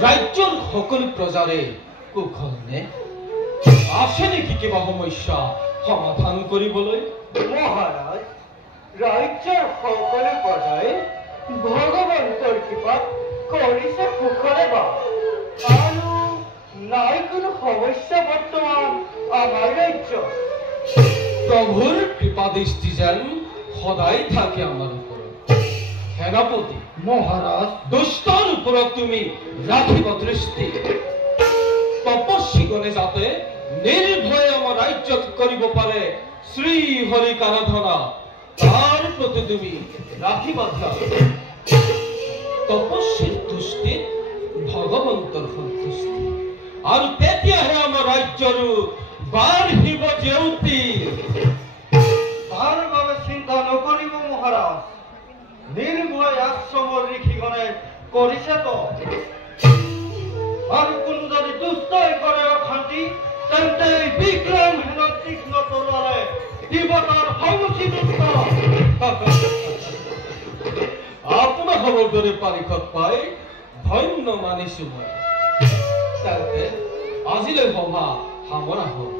राज्यर सकल प्रजारे कुखलने आसे नेকি किबा समस्या समाधान কৰিবলৈ महाराज राज्यर सकल प्रजाए भगवंतर कृपात কৰিছে কুশলে বা আৰু নাই কোনো সমস্যা বৰ্তমান আমাৰ ৰাজ্য प्रभुर कृपा दृष्टि যেন সদায় থাকে আমাৰ ওপৰত সেনাপতি महाराज দুষ্টৰ ওপৰত তুমি ৰাখিব দৃষ্টি তপস্বীগণে যাতে নিৰ্ভয়ে আমাৰ ৰাজ্যত কৰিব পাৰে শ্ৰী হৰিক আৰাধনা তাৰ প্ৰতি তুমি ৰাখিবা তপস্বীৰ তুষ্টি ভগৱন্তৰ সন্তুষ্টি আৰু তেতিয়াহে আমাৰ ৰাজ্যৰো বাঢ়িব জেউতি তাৰ বাবে চিন্তা নকৰিব মহাৰাজ নিৰ্ভয় আশ্ৰমৰ ঋষিগণে কৰিছে তো আৰু কোনো যদি দুষ্টই কৰে অশান্তি তেন্তে বিক্ৰমহীন তীক্ষ্ণ তৰোৱাৰে দিব তাৰ সমুচিত উত্তৰ আপোনালোকৰ দৰে পাৰিষদ পাই ধন্য মানিছো মই তেন্তে আজিলৈ সভা সামৰা হল